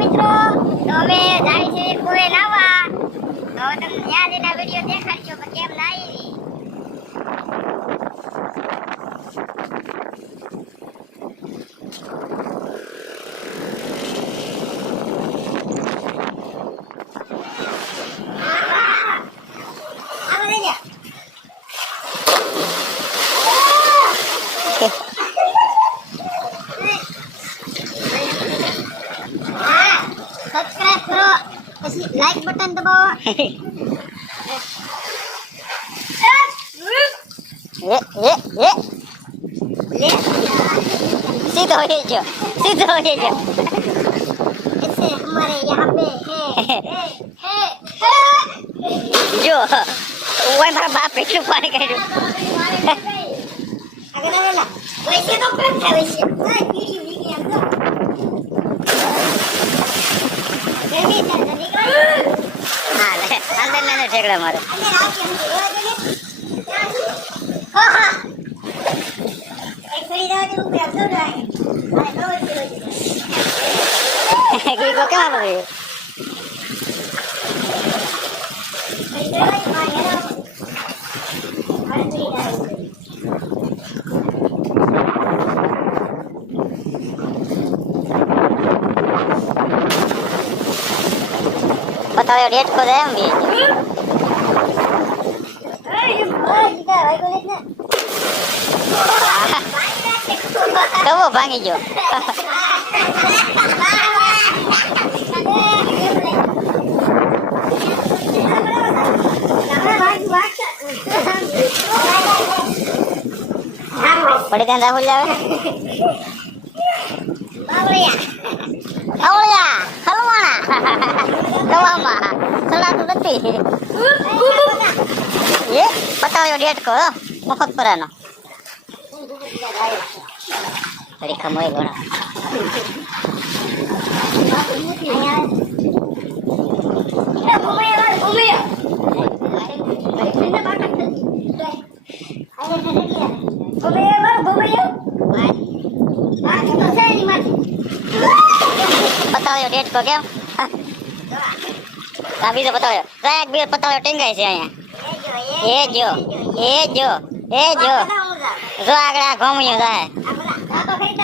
મિત્રો તો અમે જાય છે કોઈ નાવા તો તમને યાદ એના વિડિયો દેખાડજો કે કેમ નાઈ सब्सक्राइब करो लाइक बटन दबाओ ये सीधा हो जाओ ऐसे हमारे यहाँ पे है जो वो हमारा बाप पेट पानी कर अगर ना वैसे तो कर था वैसे वीडियो लेके आ हाँ ले अंदर मैंने ठेकड़ा मारे हाँ हाँ एक थोड़ी दाव जो ऊपर अब दो जाए अरे दो कोई को क्या बोल रही है बताओ डेट को दे हम भी तो वो भागी जो बड़े गंदा हो जावे आवळ्या हलवाना दवामा सला तो दती ये बताओ डेट को मुखत परानो बड़ी खमोय गोणा बताओ डेट को क्या अभी तो बताओ एक भी बताओ टेंगाई से आया ये जो जो આગળ ઘોમણ્યો જાય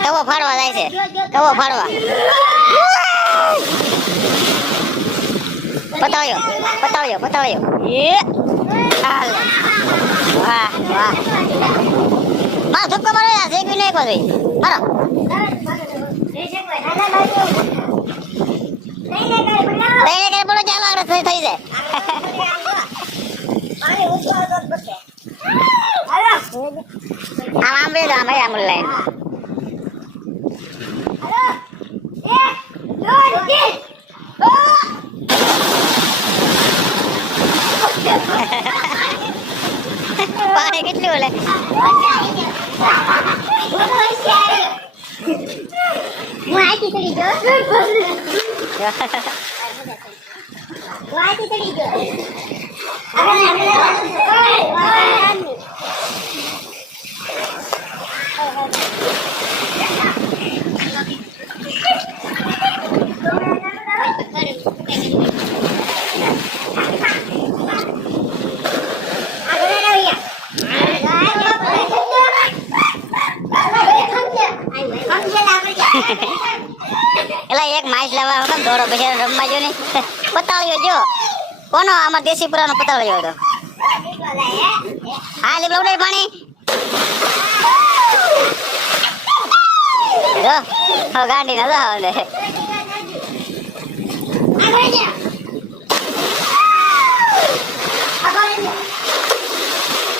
કવો ફાડવા જાય છે કવો ફાડવા બતાવ્યો એ હાલ વાહ માં ધક્કો મારો યાર એક બી નહીં કોઈ મારો નહીં કરે બોલો ચાલો આગળ થઈ જાય આમ બે આમ આમ લાઈન પાણી કેટલું ઓલે હું આઈતી ચડી ગયો એલા એક માઇસ લાવવા હતો દોડો બિચારો રમવા જો ને પતાળ્યો જો કોનો આમાં દેશી પુરાનો પતાળ્યો હતો હા લીબડા ઉડે પાણી જો ગાડી ના જાવ ને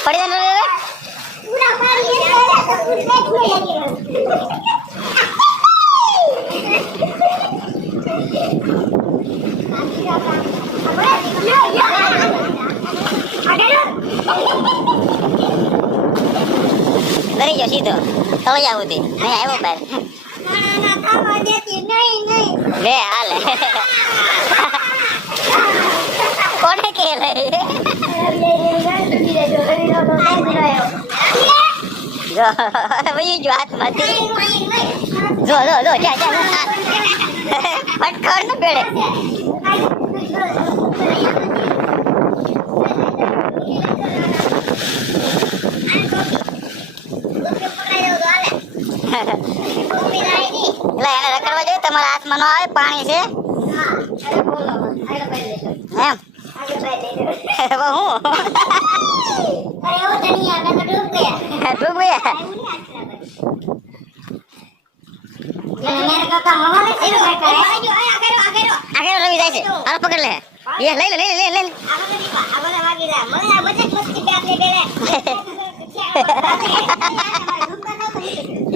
પડી જાય કરી જો સીધો તળિયા સુધી નહીં આવ્યો બહાર લે હાલે કોને કે લે જો વયું જો હાથમાંથી જો જા ફટકર ન પેડે એટલે એને રખડવા જોઈએ તમારા હાથમાં ન આવે પાણી છે એમ હું ડૂબ ગયા આગળ રવિ જાય છે હાલ પકડ લે એ લઈ લે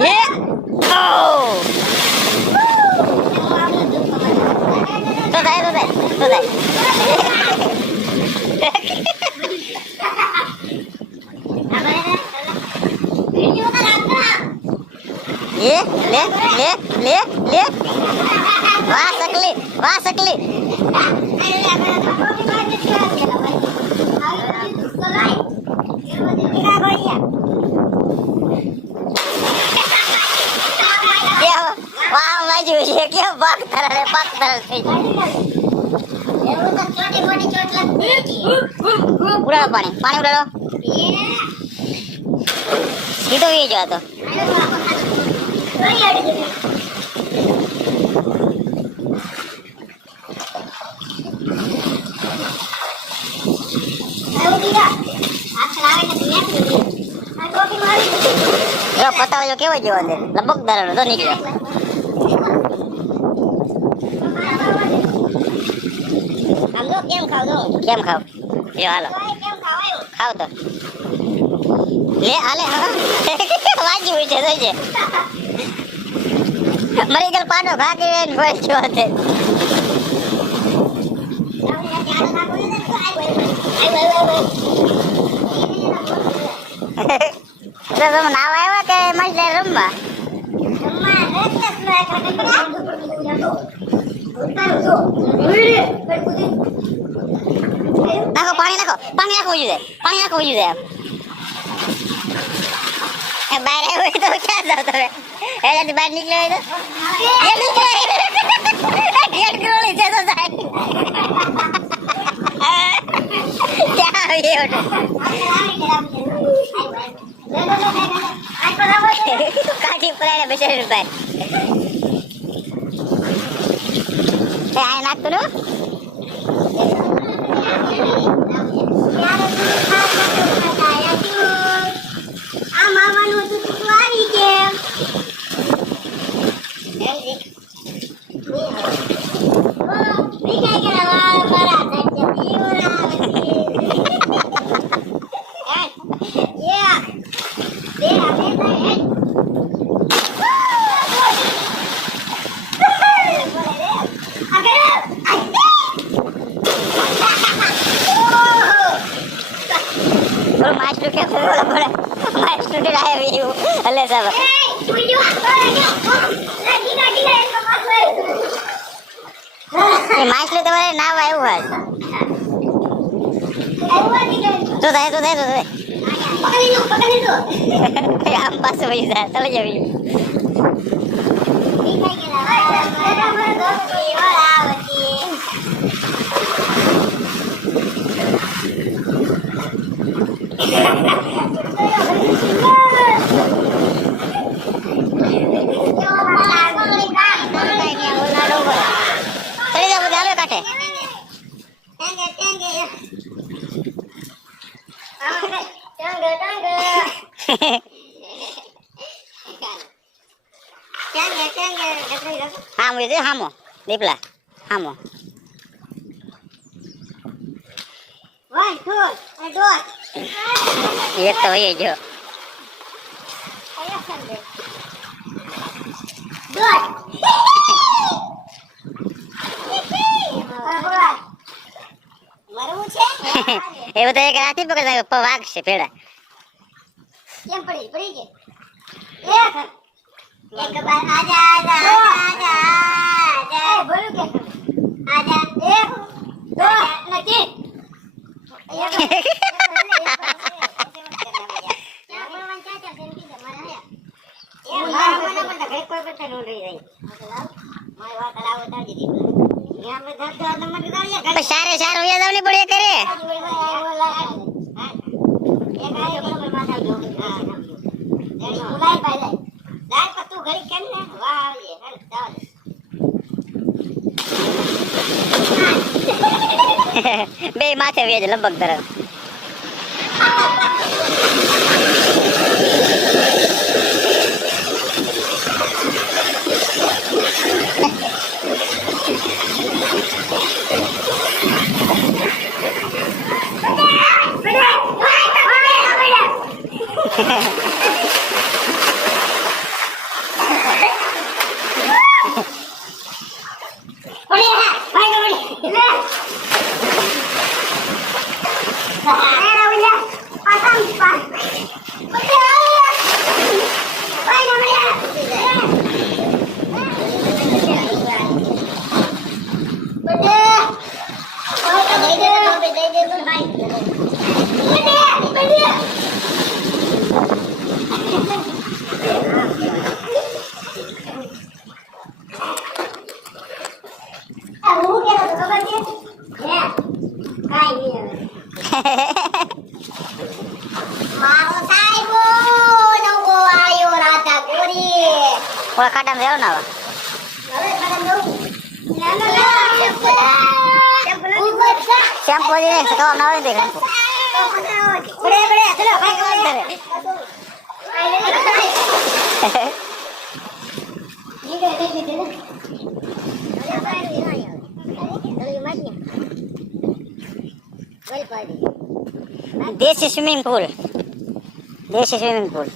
એ ઓ તો જાય ये ले वाह सकली वाह मजू है क्या पाक तरह થઈ એવું તો छोटी मोटी चोट लगती ઉડાડો પાણી ઉડાડો સીધો એ જો તો પતાવો જો કેવો જેવો છે લપક દારો તો નીકળ્યો આમ તો કેમ ખાવ જો હાલો ખાવ તો લે હાલે વાજી હોય છે જોઈજે મરી ગયેલ પાડો ભાગી ને કોઈ છો તે તમે નાવા આવ્યા કે મજલે રમવા નાખો પાણી નાખવું જોઈએ બહાર આવ્યો હોય તો ક્યાં જાવ તમે એનાથી બહાર નીકળ્યો હોય તો ગેટ ગોળી છે તો જાય ક્યાં આવી કાઢી પડાય બેસાડી રૂપિયા આ નાખતું નું માસ્ટર કે માસ્ટર કે આવ્યો હલે સાહેબ માછલી તમારે નાવ આવ્યું હોય તો થાય આમ પાસે વહી જાય તલે જવી હામો દીપલા હામો 1 2 એક તો હોય જો એવું તો એક રાતી પકડ વાઘ છે પેડા કેમ પડી ગઈ एक बार आजा बोलो क्या आजा एक दो नहीं સારે સારો યાદ આવની પડે કરે બે માથે વેજ લંબક તરફ ઓલા ખાટામાં જાવ ના શેમ્પુ દે સકાવ ના આવે દેખ બડે બડે ચલો ભાઈ देसी स्विमिंग पूल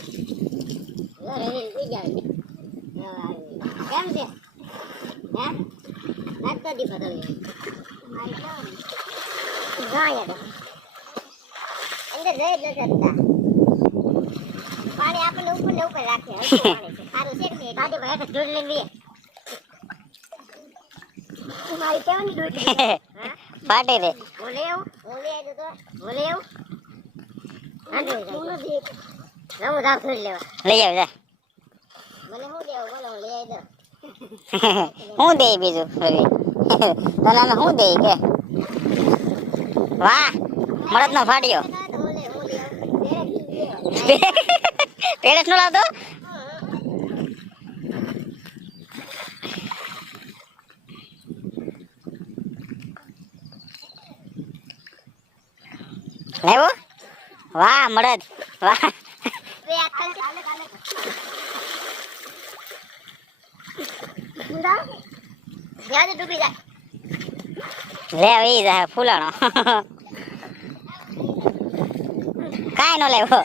पानी आपने ऊपर रखे सारू से ने दादी भाई तो जोड़ लेंगे तुम्हारी क्या नहीं जोड़ फाटे रे बोले तो बोले आंदे देख हम जा छोड़ ले जाओ जा મને હું દેવ બોલો લે આઈ દો હું દે બીજું તને હું દે કે વાહ મળત નો ફાડ્યો પેરેસ નો લાવતો લેવો વાહ મળત વાહ વે આખલ ચાલે ચાલે પૂરા યાદ ડૂબી જાય લે આવી જા ફૂલાણો કાઈ નો લેવો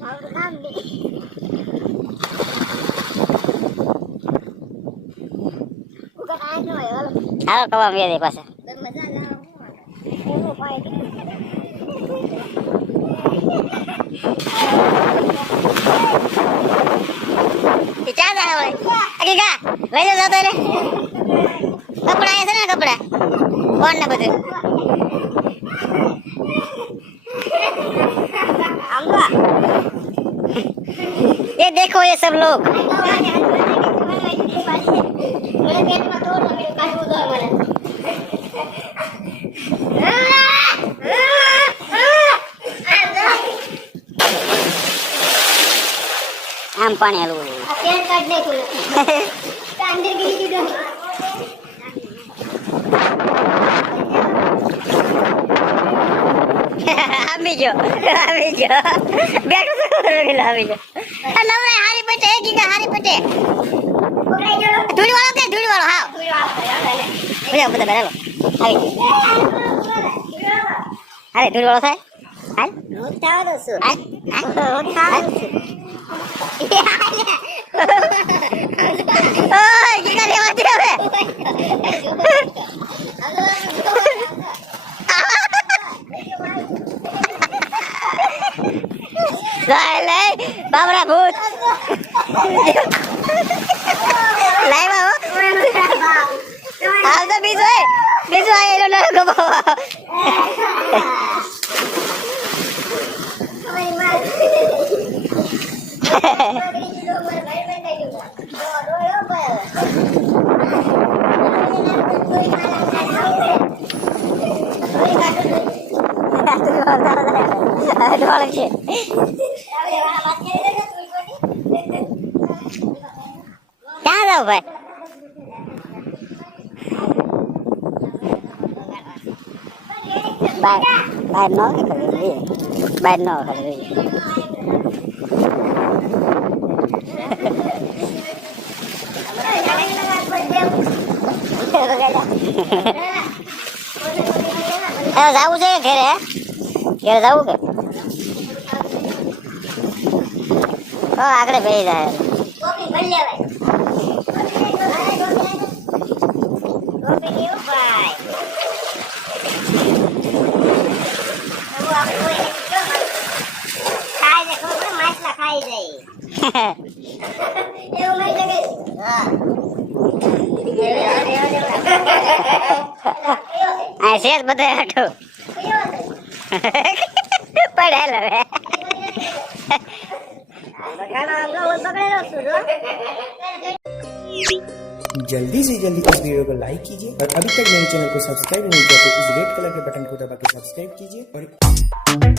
મારું નામ દે ઉગા આ નો હોય હાલો કવા મે દે પાછા મજા ના એનો પાય क्या जा है अरे का ले जा जाते रे कपड़ा ऐसे ना कपड़ा कौन ने बजे आऊंगा ये देखो ये सब लोग आम पानी आलू पेन काटने को अंदर गिरी दीदो अभी जो बैठो तो रेला अभी जो नवरे हारी पटे की का हारी पटे धूड़ी वाला हां भैया बता बेलो अभी अरे धूड़ी वाला है हां होता है सो होता है ओए ये क्या लेवाते है ले बाबरा भूत लाई बाबू आओ तो बीजो आए लो को बाबा ઢોળ છે ક્યાં જાવ ભાઈ બહાર ન કરી બહાર ન કરી જવું છે ઘરે ઘરે જવું કે આગળ બેસી જાય શેર બધા હાટું પડેલ હવે जल्दी से जल्दी इस वीडियो को लाइक कीजिए और अभी तक मेरे चैनल को सब्सक्राइब नहीं किया तो इस रेड कलर के बटन को दबा के सब्सक्राइब कीजिए और